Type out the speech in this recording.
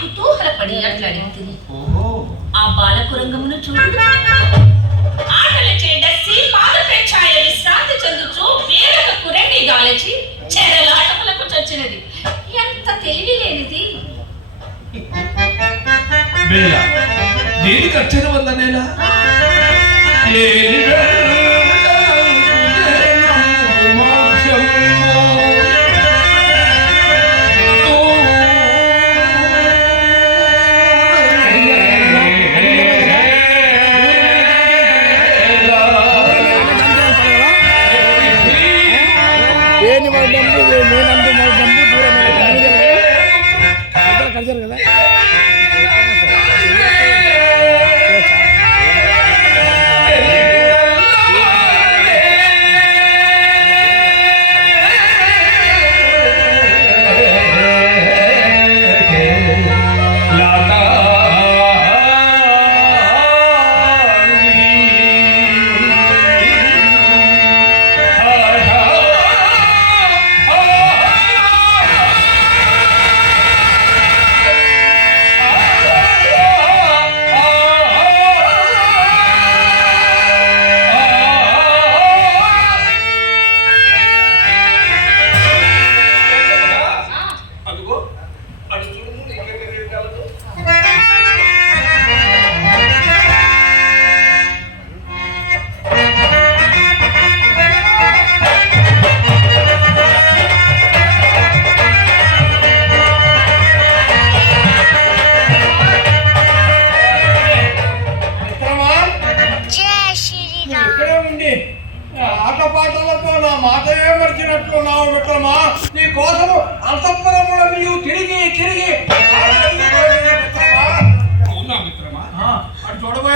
కుతూహలపడి అట్లా అడిగింది ఆ బాలకురంగమును చూడు. ఆటల చేసి పాదపై ఛాయలు శ్రాంతి చెందుచు వేరొక కురండి గాలచి చెరలాటములకు చచ్చినది. ఎంత తెలివి లేనిది వేళ దేనికి అక్షర వల్ల నేల వర్గంపు నేనందు వర్గంపు దూరమైన కడిచారు కదా ఆటపాటలతో నా మాటయే మరిచినట్లు నా మిత్రమా నీ కోసం అంతఃపురములు నీవు తిరిగి తిరిగి. అవునా మిత్రమా చూడబోయే